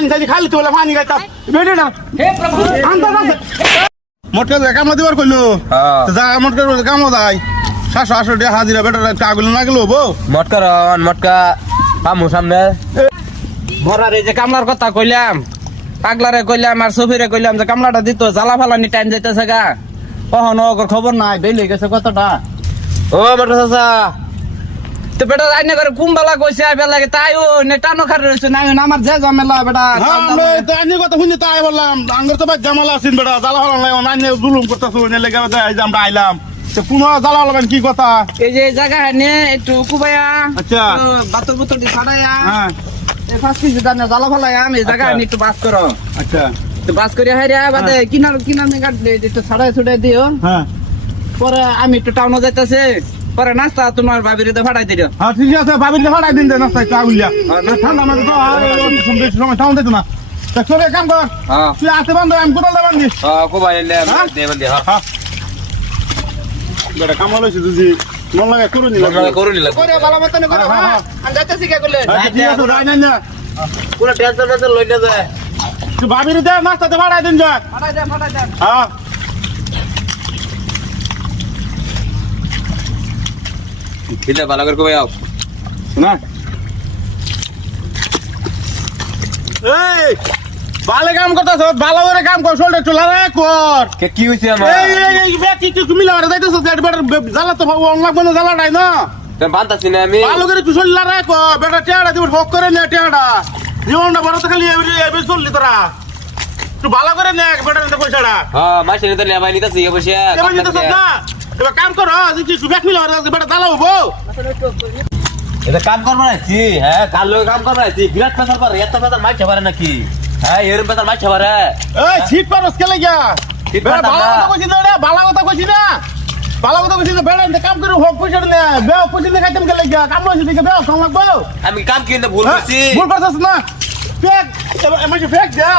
পানি খাইছি খালি তো বলে পানি খাইতাম বেটে না হে প্রভু মোটকা কামলা দিবার কইলো যা মোটকা কামও যায় 700 টাকা হাজিরা বেটা কাগল না গেল বউ মটকা পামু সামনে মরার এই যে কামলার কথা কইলাম পাগলারে কইলাম আর সফিরে কইলাম যে কামলাটা দিত জ্বালা ফালানি টাইম যাইতেছে গা কখনো খবর নাই বেলে গেছে কতটা ও মোটর চাচা তো বেটা আইনে করে কুম্বালা কইছে আইবে লাগে তাইও নে টানো খারে রইছে না আমার যে ঝামেলা বেটা আমি তো আইনে কথা শুনি তাই বললাম আঙ্গর তো ভাই জামালা আছেন বেটা জ্বালা ফালান নাই আইনে জুলুম করতেছ নে লেগে যাই আমরা আইলাম তো কোন জ্বালা হলাম কি কথা এই যে জায়গা হানে একটু কুবায়া আচ্ছা বাতর বুতর দি ছাড়ায়া হ্যাঁ এই ফাঁস কিছু দানা জ্বালা ফালায়া আমি জায়গা হানে একটু বাস করো আচ্ছা তো বাস করে হাইরা বাদে কিনার কিনার কাট একটু ছাড়াই ছুড়াই দিও হ্যাঁ পরে আমি একটু টাউনে যাইতেছে পরে নাস্তা তোমার ভাবির ফাটাই দিও হ্যাঁ ঠিক আছে ভাবিলে ফাটাই দিন নাস্তা চা গুলিয়া ঠান্ডা মানে তো বেশি সময় টাউন দিত না তা চলে কাম কর তুই আসতে বান্ধব আমি কোথাও যাবান দি কুবাই দেবেন দি হ্যাঁ বেটা কাম হইছে তুই মন লাগে করুনি করে ভালো মতন করে আমি যাইতেছি কে করলে ঠিক আছে যাই না পুরো টেনশন লইতে যায় তুই ভাবির দে নাস্তাতে ফাটাই দিন যা ফাটাই দে হ্যাঁ খিদে ভালো করে কবে আও না এই ভালো কাম করতেছ ভালো করে কাম কর শোল্ডার চলা রে কর কে কি হইছে আমার এই ব্যক্তি কি মিলা করে যাইতেছ জ্বালা তো লাগবে না জ্বালা নাই না তুমি বানতাছি না আমি ভালো করে তুই চললা রে কর বেটা টেয়াড়া দিব হক করে নে টেয়াড়া জীবনটা বড় তো খালি এবে চললি তোরা তুই ভালো করে নে বেটা নে পয়সাটা হ্যাঁ মাসে নিতে লেবাই নিতেছি বসে এবার নিতেছ না এবার কাম কর তুই কি ব্যাক মিলা করে বেটা জ্বালা হবো এটা কাম করবো নাকি হ্যাঁ কাল লোক কাম করবো নাকি বিরাট পেশার পারে এত পেশার মাইছে পারে নাকি হ্যাঁ এরম পেশার মাইছে পারে এই সিট পারস কে লাগিয়া সিট বেটা পারতাম ভালো না। কথা কইছি না রে ভালো কথা কইছি না ভালো কথা কইছি না বেটা কাম করে হোক পয়সা নে বেও পয়সা নে খাইতাম কে লাগিয়া কাম হইছে দিকে বেও কম লাগবো আমি কাম কিনতে ভুল করছি ভুল করছস না ফেক এমন ফেক দে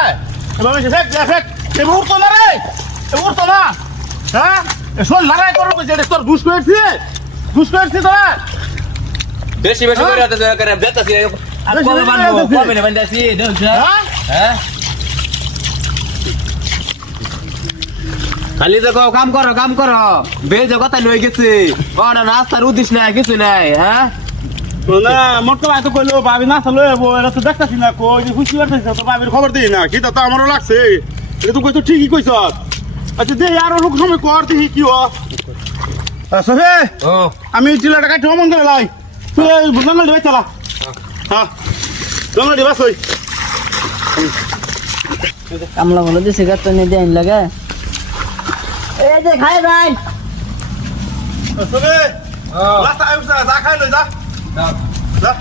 এমন ফেক দে ফেক এ উঠতো না রে এ উঠতো না হ্যাঁ এ শোন লড়াই করব যে তোর দুষ করেছিস তোরা বেশি বেশি করে আতে করে বেতাছি আর কবে বানবো কবে না বানতাছি দেখছ হ্যাঁ খালি দেখো কাম করো বেজে কথা লই গেছে ওটা নাস্তার উদ্দেশ্য নাই কিছু নাই হ্যাঁ না মোটর আইতো কইলো ভাবি না চলো এটা তো দেখতাছি না কই যে খুশি করতেছ তো ভাবির খবর দেই না কি তো আমারও লাগছে এটা তো কই তো ঠিকই কইছ আচ্ছা দে আর লোক সময় কর দেখি কি ও সবে ও আমি চিলাটা কাটি মন করে লাই তুই জঙ্গল দিবে চালা হ্যাঁ জঙ্গল দিবা সই কামলা বলে দিছে গাছ নিয়ে দেন লাগে এই যে খাই ভাই সবে রাস্তা আইসা যা খাই লই যা যা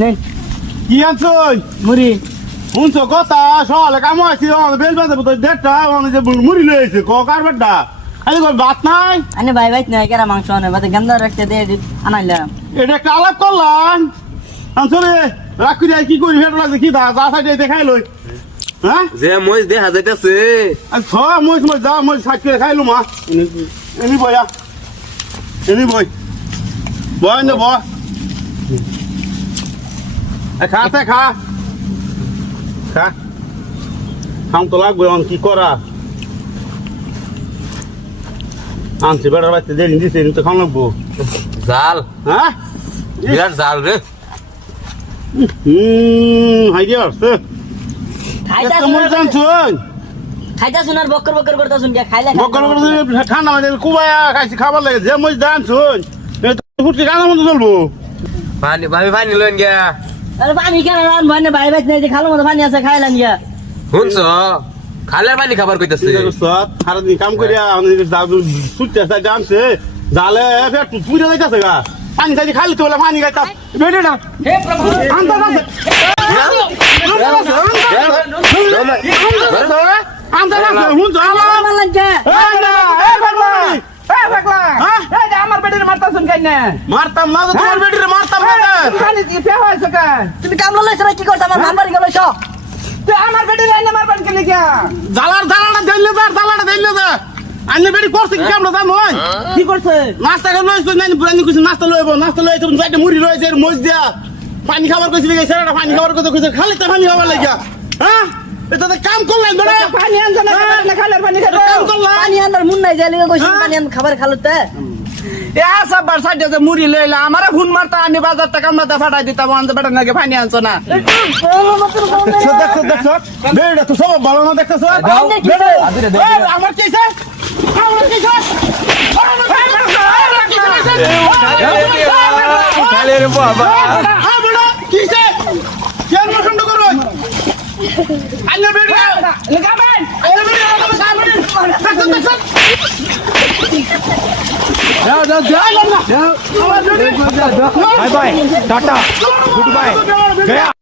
নেন কি আনছই মুড়ি শুনছ কথা সকালে কাম আছে বেল বাজে তো দেড়টা যে মুড়ি লইছে কার বেটা খালি কই ভাত নাই আনে ভাই ভাই নাই কেরা মাংস আনে বাদে গন্ধা রাখতে দিয়ে আনাইলাম এটা একটা আলাপ করলাম আনছরে রাখি দেয় কি করি ভেটো লাগছে কি দা যা সাইডে দেখাই লই হ্যাঁ যে মইজ দেখা যাইতেছে আর ছ মই যা মই সাইড করে খাইলু মা এনি বয়া এনি বই বয় না বয় খাতে খা খাম তো লাগবে কি করা আনছি বেড়ার বাচ্চা দেরি দিছে তো খাম লাগবো জাল হ্যাঁ বিরাট জাল রে হাইডিয়া আসছে খাইতা মনে জানছুন শোনার বকর বকর করতা শুন কে খাইলা বকর ঠান্ডা মানে কুবায়া খাইছি খাবার লাগে যে মই জানছুন ফুটকে গানা মতো চলবো পানি পানি লইন গিয়া আরে পানি কেন রান ভাই ভাই ভাই নাই যে খালো মতো পানি আছে খাইলাম গিয়া শুনছ খালের পানি খাবার কইতাছে সারাদিন কাম করিয়া সুটতে জানছে জালে পুরে যাইতেছে গা পানি খাইছি খালি তো পানি খাইতাম বেটে না হে প্রভু আমার বেটির মারতাছুন কেন মারতাম না তো তোমার বেটিরে মারতাম না খালি দিয়ে ফে হইছে কেন তুমি কামলা লইছ কি করছ আমার বাড়ি গেলছ তুই আমার বেটির এনে মারবান কে লিগা জালাটা দিলে যা আইনে বেড়ি করছে কি আমরা জানো কি করছে নাস্তা করে লইছ না বুড়ানি কইছে নাস্তা লইব তুমি যাইতে মুড়ি লইছে মজ দিয়া পানি খাবার কইছে কি সেটা পানি খাবার কইছে খালি তো পানি খাবার লাগিয়া হ্যাঁ এটা তো কাম করলেন বড় পানি আনছ না খালের পানি খাবে কাম করলাম পানি আনার মুন নাই যাইলে কইছ পানি আন খাবার খালতে এ সাবার সাইডে যে মুড়ি লইলা আমারে ফোন মারতা আনি বাজার টাকা মাথা ফাটাই দিতাম আনতে বেটা নাকি পানি আনছ না দেখছো বেড়া তো সব ভালো না দেখছো আমার কি আছে আমার কি আছে খালে রে বাবা হ্যাঁ বড় কি আছে কেন মন্ড করো আইনে বেড়া লাগাবেন আইনে বেড়া দেখছো bye bye tata good bye गया